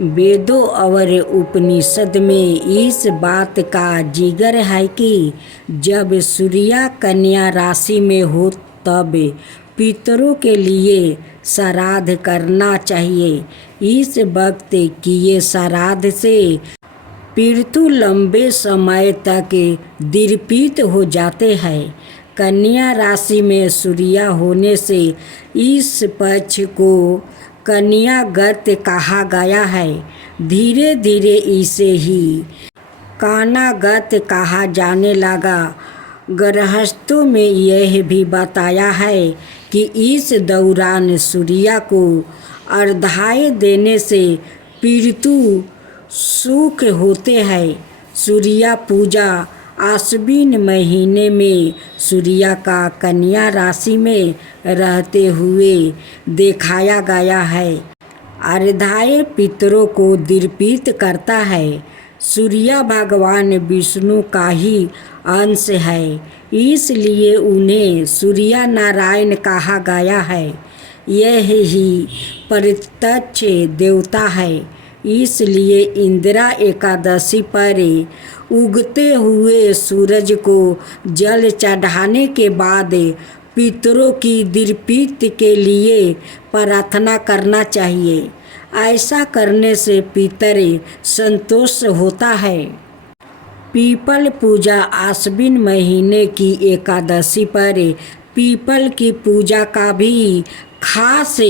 वेदों और उपनिषद में इस बात का जिक्र है कि जब सूर्य कन्या राशि में हो तब पितरों के लिए श्राद्ध करना चाहिए। इस वक्त किए श्राद्ध से पितृ लंबे समय तक दीर्घित हो जाते हैं। कन्या राशि में सूर्य होने से इस पक्ष को कन्यागत कहा गया है। धीरे धीरे इसे ही कानागत कहा जाने लगा। गृहस्थों में यह भी बताया है कि इस दौरान सूर्य को अर्घ्य देने से पितृ सुख होते हैं। सूर्य पूजा आश्विन महीने में सूर्य का कन्या राशि में रहते हुए दिखाया गया है। अर्घ्य पितरों को दीर्घित करता है। सूर्य भगवान विष्णु का ही अंश है, इसलिए उन्हें सूर्य नारायण कहा गया है। यह ही प्रत्यक्ष देवता है, इसलिए इंदिरा एकादशी पर उगते हुए सूरज को जल चढ़ाने के बाद पितरों की दीर्घित के लिए प्रार्थना करना चाहिए। ऐसा करने से पितर संतोष होता है। पीपल पूजा आश्विन महीने की एकादशी पर पीपल की पूजा का भी खास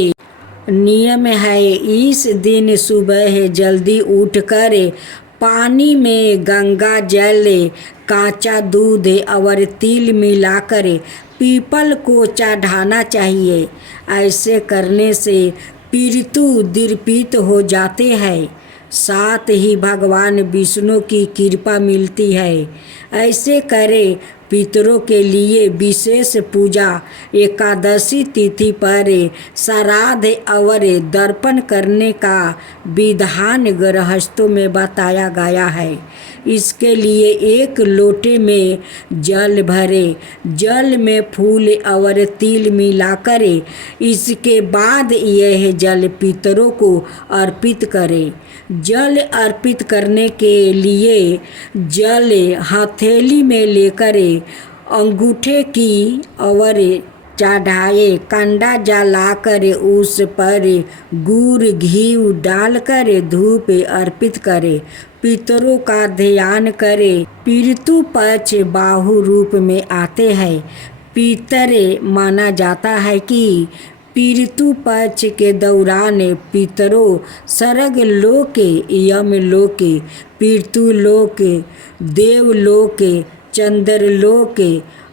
नियम है। इस दिन सुबह जल्दी उठकर पानी में गंगा जल, काचा दूध और तिल मिलाकर पीपल को चढ़ाना चाहिए। ऐसे करने से पितृ दीर्घित हो जाते हैं, साथ ही भगवान विष्णु की कृपा मिलती है। ऐसे करें पितरों के लिए विशेष पूजा एकादशी तिथि पर श्राद्ध और तर्पण करने का विधान गृहस्थों में बताया गया है। इसके लिए एक लोटे में जल भरे, जल में फूल और तिल मिलाकर इसके बाद यह जल पितरों को अर्पित करें। जल अर्पित करने के लिए जल हथेली में लेकर अंगूठे की और चढ़ाए, कंडा जलाकर उस पर गुड़ घी डालकर धूप अर्पित करे, पितरों का ध्यान करे। पितृ पक्ष बाहु रूप में आते हैं। पितर माना जाता है कि पितृ पक्ष के दौरान पितरों स्वर्ग लोक, यमलोक, पितृलोक, देवलोक, चंद्रलोक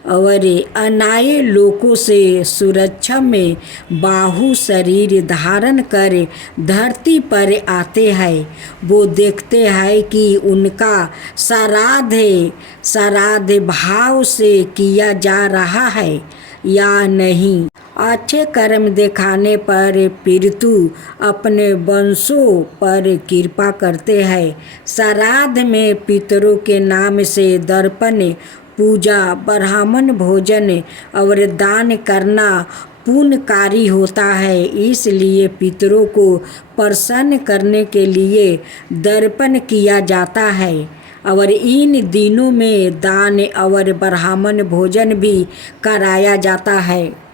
और अन्य लोकों से सुरक्षा में बाहु शरीर धारण कर धरती पर आते हैं। वो देखते हैं कि उनका श्राद्ध भाव से किया जा रहा है या नहीं। अच्छे कर्म दिखाने पर पितृ अपने वंशों पर कृपा करते हैं। श्राद्ध में पितरों के नाम से तर्पण, पूजा, ब्राह्मण भोजन और दान करना पुण्यकारी होता है। इसलिए पितरों को प्रसन्न करने के लिए तर्पण किया जाता है और इन दिनों में दान और ब्राह्मण भोजन भी कराया जाता है।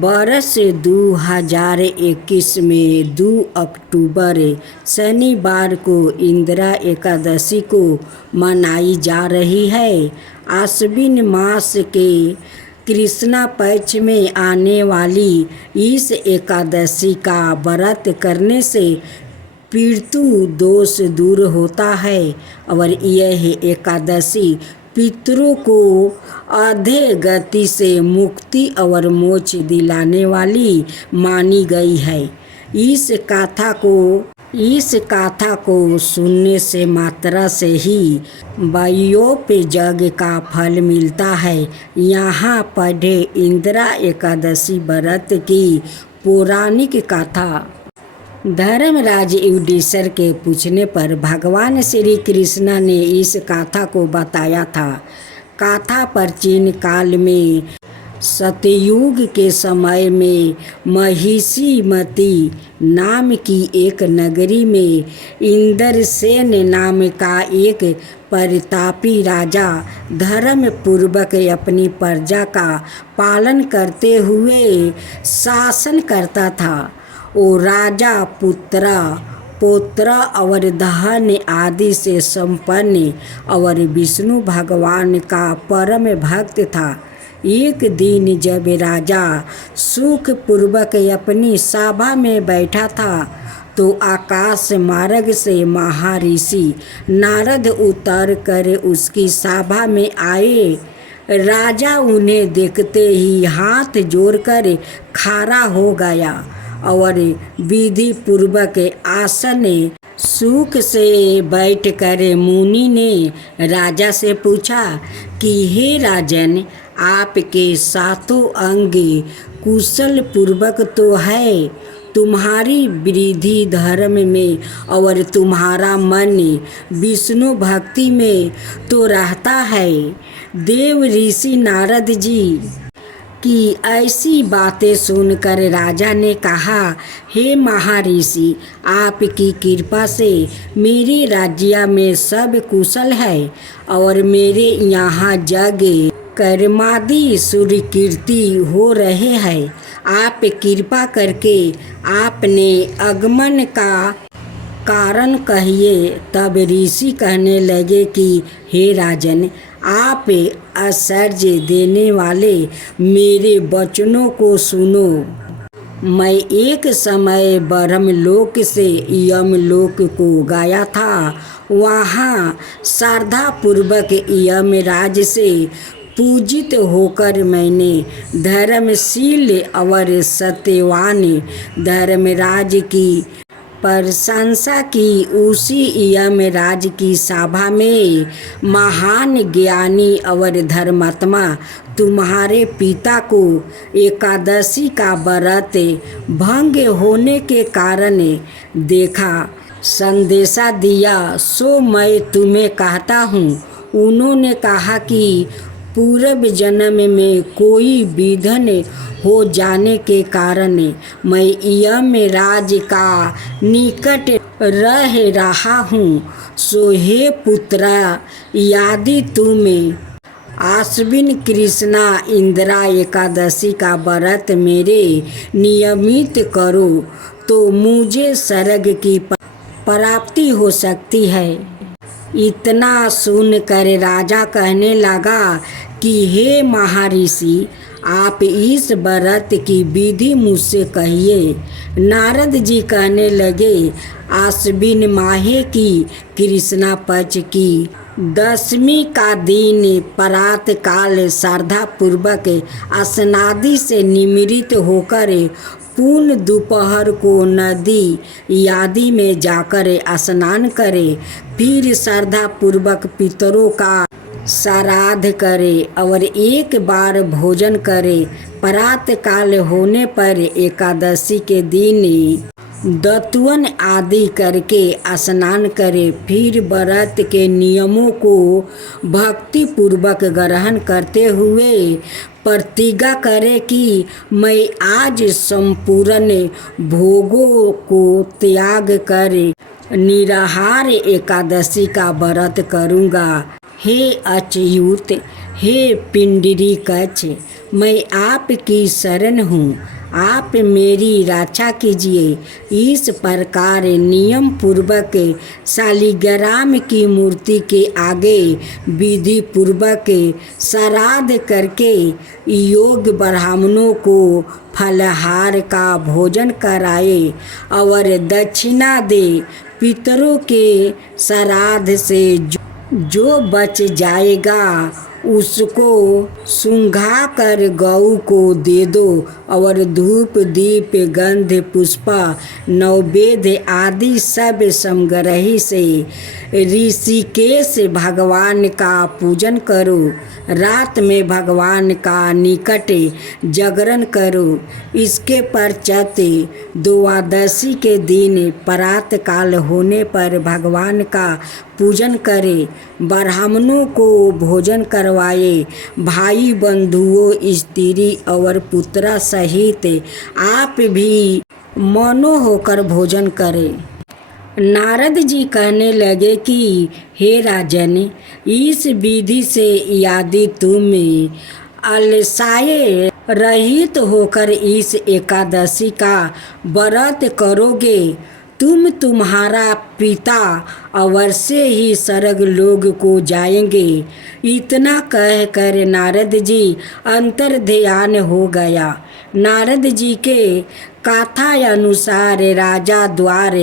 वर्ष 2021 में 2 अक्टूबर शनिवार को इंदिरा एकादशी को मनाई जा रही है। आश्विन मास के कृष्णा पक्ष में आने वाली इस एकादशी का व्रत करने से पितृ दोष दूर होता है और यह एकादशी पितरों को अधे गति से मुक्ति और मोक्ष दिलाने वाली मानी गई है। इस कथा को सुनने से मात्रा से ही वायुप यज्ञ का फल मिलता है। यहाँ पढ़े इंदिरा एकादशी व्रत की पौराणिक कथा। धर्मराज युधिष्ठिर के पूछने पर भगवान श्री कृष्ण ने इस कथा को बताया था। कथा प्राचीन काल में सतयुग के समय में महिषीमती नाम की एक नगरी में इंद्रसेन नाम का एक परितापी राजा धर्म पूर्वक अपनी प्रजा का पालन करते हुए शासन करता था। वो राजा पौत्र और धन आदि से संपन्न और विष्णु भगवान का परम भक्त था। एक दिन जब राजा सुख पूर्वक अपनी सभा में बैठा था तो आकाश मार्ग से महर्षि नारद उतर कर उसकी सभा में आए। राजा उन्हें देखते ही हाथ जोड़कर खड़ा हो गया और विधि पूर्वक आसन सुख से बैठकर मुनि ने राजा से पूछा कि हे राजन, आपके सातों अंग कुशल पूर्वक तो है, तुम्हारी वृद्धि धर्म में और तुम्हारा मन विष्णु भक्ति में तो रहता है। देव ऋषि नारद जी की ऐसी बातें सुनकर राजा ने कहा, हे महर्षि, आपकी कृपा से मेरे राज्य में सब कुशल है और मेरे यहाँ यज्ञ कर्मादि सूर्यकीर्ति हो रहे हैं। आप कृपा करके आपने आगमन का कारण कहिए। तब ऋषि कहने लगे कि हे राजन, आप आश्चर्य देने वाले मेरे वचनों को सुनो। मैं एक समय ब्रह्मलोक से यमलोक को गया था। वहाँ श्रद्धा पूर्वक यमराज से पूजित होकर मैंने धर्मशील और सत्यवान धर्मराज की प्रशंसा की। उसी यमराज की सभा में महान ज्ञानी और धर्मात्मा तुम्हारे पिता को एकादशी का व्रत भंग होने के कारण देखा, संदेशा दिया, सो मैं तुम्हें कहता हूँ। उन्होंने कहा कि पूर्व जन्म में कोई विघ्न हो जाने के कारण मैं यमराज का निकट रह रहा हूँ। सो हे पुत्रा, यदि तुम आश्विन कृष्णा इंदिरा एकादशी का व्रत मेरे नियमित करो तो मुझे स्वर्ग की प्राप्ति हो सकती है। इतना सुनकर राजा कहने लगा कि हे महर्षि, आप इस व्रत की विधि मुझसे कहिए। नारद जी कहने लगे, आश्विन माह की कृष्णा पक्ष की दशमी का दिन प्रात काल श्रद्धा पूर्वक स्नादि से निमृत होकर पूर्ण दोपहर को नदी आदि में जाकर स्नान करे, फिर श्रद्धा पूर्वक पितरों का श्राद्ध करे और एक बार भोजन करे। प्रात काल होने पर एकादशी के दिन दतवन आदि करके स्नान करे, फिर व्रत के नियमों को भक्ति पूर्वक ग्रहण करते हुए प्रतिज्ञा करे कि मैं आज संपूर्ण भोगों को त्याग कर निराहार एकादशी का व्रत करूँगा। हे अच्युत, हे पिंडरीकच्छ, मैं आपकी शरण हूँ, आप मेरी रक्षा कीजिए। इस प्रकार नियम पूर्वक शालिग्राम की मूर्ति के आगे विधि पूर्वक श्राद्ध करके योग ब्राह्मणों को फलाहार का भोजन कराए और दक्षिणा दे। पितरों के श्राद्ध से जो बच जाएगा उसको सुंघा कर गऊ को दे दो और धूप दीप गंध पुष्प नैवेद्य आदि सब समग्रही से ऋषिकेश भगवान का पूजन करो। रात में भगवान का निकट जागरण करो। इसके पश्चात द्वादशी के दिन प्रातः काल होने पर भगवान का पूजन करे। ब्राह्मणों को भोजन करवा करवाए। भाई बंधुओं, स्त्री और पुत्रा सहित आप भी मनो होकर भोजन करें। नारद जी कहने लगे कि हे राजन, इस विधि से यदि तुम अलसाए रहित होकर इस एकादशी का व्रत करोगे, तुम्हारा पिता अवश्य ही स्वर्ग लोक को जाएंगे। इतना कहकर नारद जी अंतर्ध्यान हो गया। नारद जी के कथा अनुसार राजा द्वार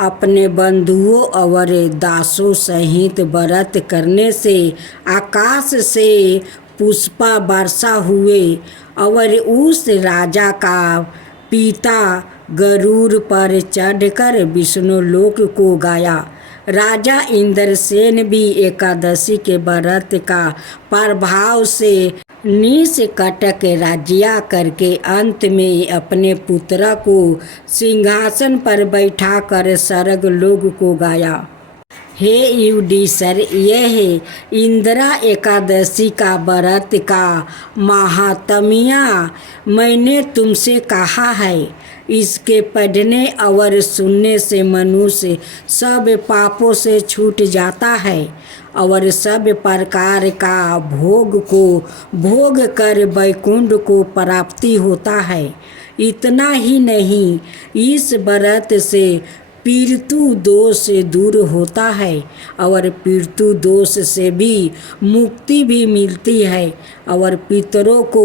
अपने बंधुओं और दासों सहित व्रत करने से आकाश से पुष्पा वर्षा हुए और उस राजा का पिता गरुड़ पर चढ़कर विष्णु लोक को गया। राजा इंद्रसेन भी एकादशी के व्रत का प्रभाव से निष्कंटक राज्य करके अंत में अपने पुत्र को सिंहासन पर बैठाकर स्वर्ग लोक को गया। हे युधिष्ठिर, यह इंदिरा एकादशी का व्रत का महात्म्य मैंने तुमसे कहा है। इसके पढ़ने और सुनने से मनुष्य सब पापों से छूट जाता है और सब प्रकार का भोग को भोग कर वैकुंठ को प्राप्ति होता है। इतना ही नहीं, इस व्रत से पितृ दोष दूर होता है और पितृ दोष से भी मुक्ति भी मिलती है और पितरों को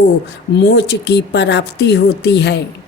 मोक्ष की प्राप्ति होती है।